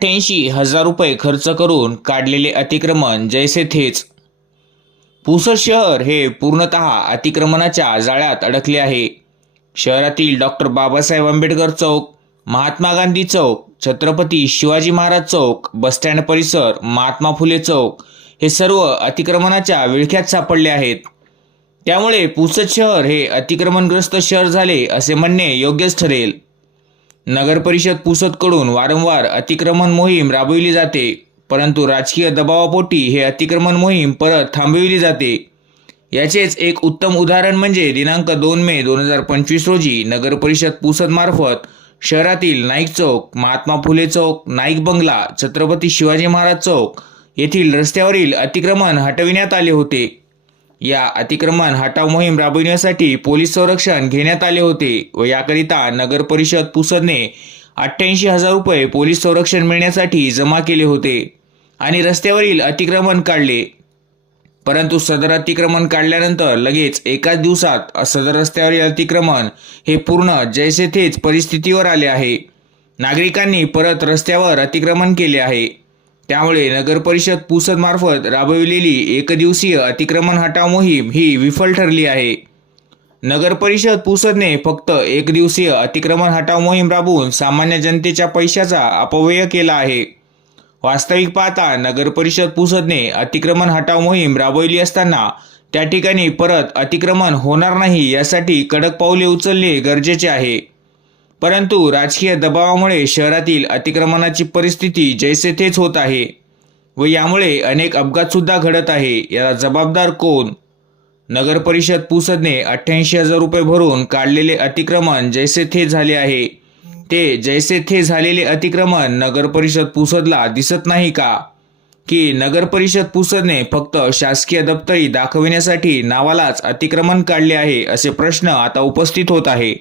अठ्ठ्याऐंशी हजार रुपये खर्च करून काढलेले अतिक्रमण जैसे थेच पुसद शहर हे पूर्णतः अतिक्रमणाच्या जाळ्यात अडकले आहे. शहरातील डॉक्टर बाबासाहेब आंबेडकर चौक महात्मा गांधी चौक छत्रपती शिवाजी महाराज चौक बसस्टँड परिसर महात्मा फुले चौक हे सर्व अतिक्रमणाच्या विळख्यात सापडले आहेत. त्यामुळे पुसद शहर हे अतिक्रमणग्रस्त शहर झाले असे म्हणणे योग्यच ठरेल. नगरपरिषद पुसदकडून वारंवार अतिक्रमण मोहीम राबविली जाते परंतु राजकीय दबावापोटी हे अतिक्रमण मोहीम परत थांबविली जाते. याचेच एक उत्तम उदाहरण म्हणजे दिनांक दोन मे दोन हजार पंचवीस रोजी नगरपरिषद पुसदमार्फत शहरातील नाईक चौक महात्मा फुले चौक नाईक बंगला छत्रपती शिवाजी महाराज चौक येथील रस्त्यावरील अतिक्रमण हटविण्यात आले होते. या अतिक्रमण हटाव मोहीम राबविण्यासाठी पोलीस संरक्षण घेण्यात आले होते व याकरिता नगर परिषद पुसदने अठ्ठ्याऐंशी हजार रुपये पोलीस संरक्षण मिळण्यासाठी जमा केले होते आणि रस्त्यावरील अतिक्रमण काढले. परंतु सदर अतिक्रमण काढल्यानंतर लगेच एकाच दिवसात सदर रस्त्यावरील अतिक्रमण हे पूर्ण जैसे थेच परिस्थितीवर आले आहे. नागरिकांनी परत रस्त्यावर अतिक्रमण केले आहे. त्यामुळे नगर परिषद पुसद मार्फत राबविलेली एकदिवसीय अतिक्रमण हटाव मोहीम ही विफल ठरली आहे. नगर परिषद पुसदने फक्त एक दिवसीय अतिक्रमण हटाव मोहीम राबवून सामान्य जनतेच्या पैशाचा अपव्यय केला आहे. वास्तविक पाहता नगर परिषद पुसदने अतिक्रमण हटाव मोहीम राबवली असताना त्या ठिकाणी परत अतिक्रमण होणार नाही यासाठी कडक पावले उचलणे गरजेचे आहे. परंतु राजकीय दबावामुळे शहरातील अतिक्रमणाची परिस्थिती जैसे तेच होत आहे व यामुळे अनेक अपघातसुद्धा घडत आहे. याला जबाबदार कोण? नगर परिषद पुसदने अठ्ठ्याऐंशी हजार रुपये भरून काढलेले अतिक्रमण जैसे थे झाले आहे. ते जैसे थे झालेले अतिक्रमण नगर परिषद पुसदला दिसत नाही का? की नगर परिषद पुसदने फक्त शासकीय दप्तरी दाखविण्यासाठी नावालाच अतिक्रमण काढले आहे असे प्रश्न आता उपस्थित होत आहे.